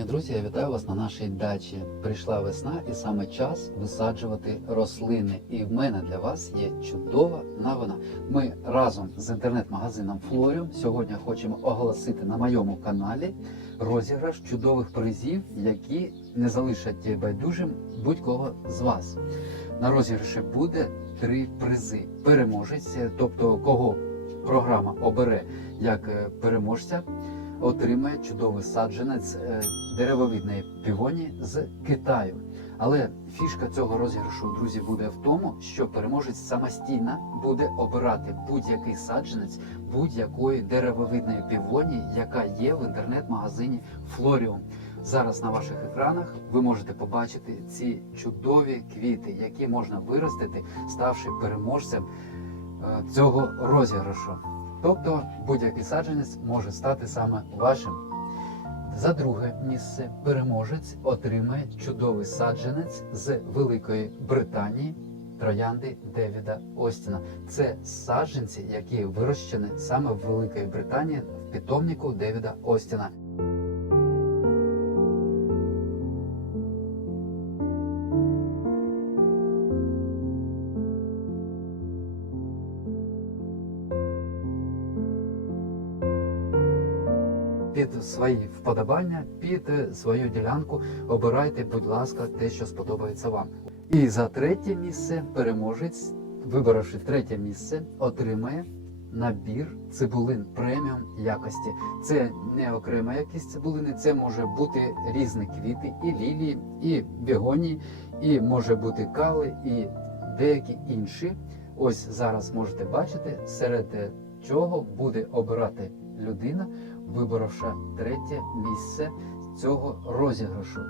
Шановні друзі, я вітаю вас на нашій дачі. Прийшла весна і саме час висаджувати рослини. І в мене для вас є чудова новина. Ми разом з інтернет-магазином Флоріум сьогодні хочемо оголосити на моєму каналі розіграш чудових призів, які не залишать байдужим будь-кого з вас. На розіграші буде три призи. Переможець, тобто кого програма обере як е, переможця отримає чудовий саджанець е, деревовидної півоні з Китаю. Але фішка цього розіграшу, друзі, буде в тому, що переможець самостійно буде обирати будь-який саджанець будь-якої деревовидної півоні, яка є в інтернет-магазині Флоріум. Зараз на ваших екранах ви можете побачити ці чудові квіти, які можна виростити, ставши переможцем е, цього розіграшу. Тобто будь-який саджанець може стати саме вашим. За друге місце переможець отримає чудовий саджанець з Великої Британії троянди Девіда Остіна. Це саджанці, які вирощені саме в Великій Британії в питомнику Девіда Остіна. Під свої вподобання, під свою ділянку обирайте, будь ласка, те, що сподобається вам. І за третє місце переможець, виборовши третє місце, отримає набір цибулин преміум якості. Це не окрема якість цибулини, це може бути різні квіти, і лілії, і бігонії, і може бути кали, і деякі інші. Ось зараз можете бачити, серед чого буде обирати людина, виборовши третє місце цього розіграшу.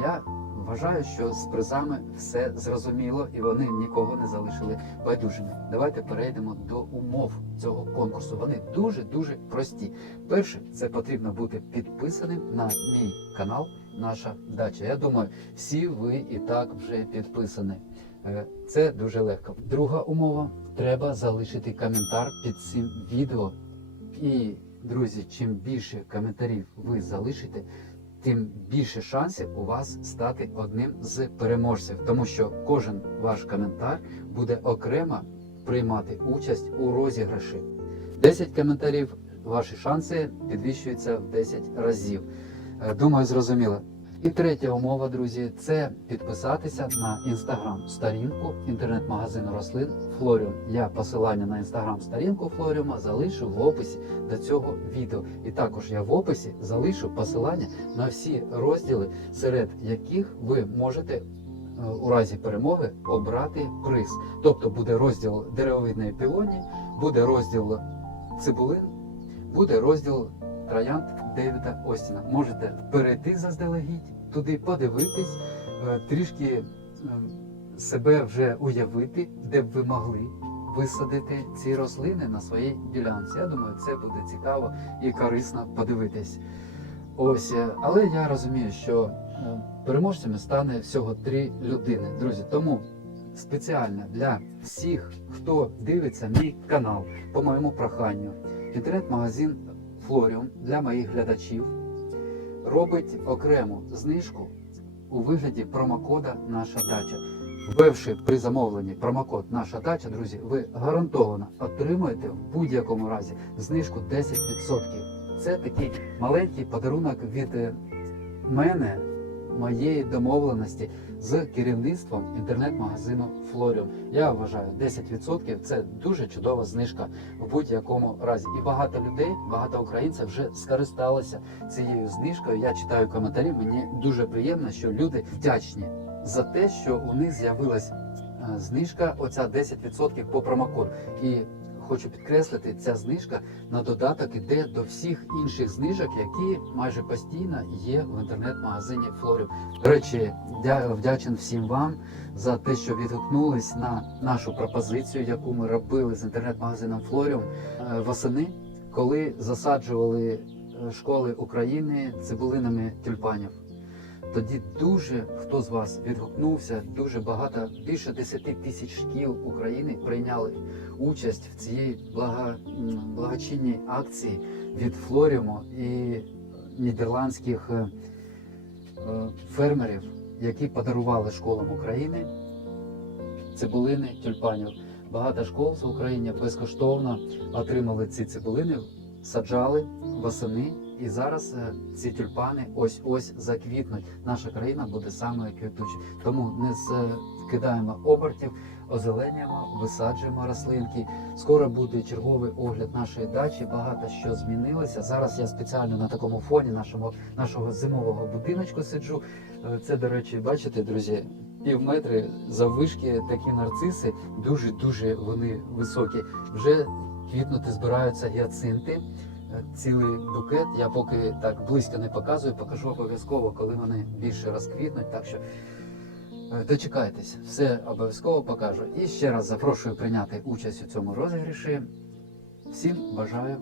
Я вважаю, що з призами все зрозуміло і вони нікого не залишили байдужими. Давайте перейдемо до умов цього конкурсу. Вони дуже дуже прості. Перше, це потрібно бути підписаним на мій канал, наша дача. Я думаю, всі ви і так вже підписані. Е, Це дуже легко. Друга умова треба залишити коментар під цим відео. І, друзі, чим більше коментарів ви залишите, тим більше шансів у вас стати одним з переможців, тому що кожен ваш коментар буде окремо приймати участь у розіграші. 10 коментарів, ваші шанси підвищуються в 10 разів. Е, Думаю, зрозуміло. І третя умова, друзі, це підписатися на інстаграм-сторінку інтернет-магазину рослин Флоріум. Я посилання на інстаграм-сторінку Флоріума залишу в описі до цього відео. І також я в описі залишу посилання на всі розділи, серед яких ви можете е, у разі перемоги обрати приз. Тобто буде розділ деревовидної півоні, буде розділ цибулин, буде розділ троянд Девіда Остіна. Можете перейти заздалегідь, туди подивитись, е, трішки е, себе вже уявити, де б ви могли висадити ці рослини на своїй ділянці. Я думаю, це буде цікаво і корисно подивитись. Ось, е, але я розумію, що переможцями стане всього три людини, друзі. Тому спеціально для всіх, хто дивиться мій канал по моєму проханню, інтернет-магазин Флоріум для моїх глядачів робить окрему знижку у вигляді промокода Наша дача. Ввевши при замовленні промокод Наша дача, друзі, ви гарантовано отримаєте в будь-якому разі знижку 10%. Це такий маленький подарунок від е, мене, моєї домовленості з керівництвом інтернет-магазину Флоріум. Я вважаю, 10% це дуже чудова знижка в будь-якому разі. І багато людей, багато українців вже скористалися цією знижкою. Я читаю коментарі. Мені дуже приємно, що люди вдячні за те, що у них з'явилась е, знижка, оця 10% по промокоду. І хочу підкреслити, ця знижка на додаток іде до всіх інших знижок, які майже постійно є в інтернет-магазині Флорів. До речі, дя- вдячен всім вам за те, що відгукнулись на нашу пропозицію, яку ми робили з інтернет-магазином Флоріум е, восени, коли засаджували е, школи України цибулинами тюльпанів. Тоді дуже хто з вас відгукнувся, дуже багато, більше 10 тисяч шкіл України прийняли участь в цій блага, благочинній акції від Флоріуму і нідерландських е, фермерів, які подарували школам України цибулини тюльпанів. Багато школ в Україні безкоштовно отримали ці цибулини, саджали восени, і зараз е, ці тюльпани ось ось заквітнуть. Наша країна буде саме квітучою. Тому не скидаємо обертів, озеленюємо, висаджуємо рослинки. Скоро буде черговий огляд нашої дачі. Багато що змінилося. Зараз я спеціально на такому фоні нашого, нашого зимового будиночку сиджу. Е, Це, до речі, бачите, друзі, пів метри заввишки такі нарциси, дуже дуже вони високі. Вже квітнути збираються гіацинти. Е, Цілий букет. Я поки так близько не показую, покажу обов'язково, коли вони більше розквітнуть. Так що е, дочекайтесь, все обов'язково покажу. І ще раз запрошую прийняти участь у цьому розіграші. Всім бажаю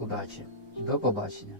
удачі. До побачення.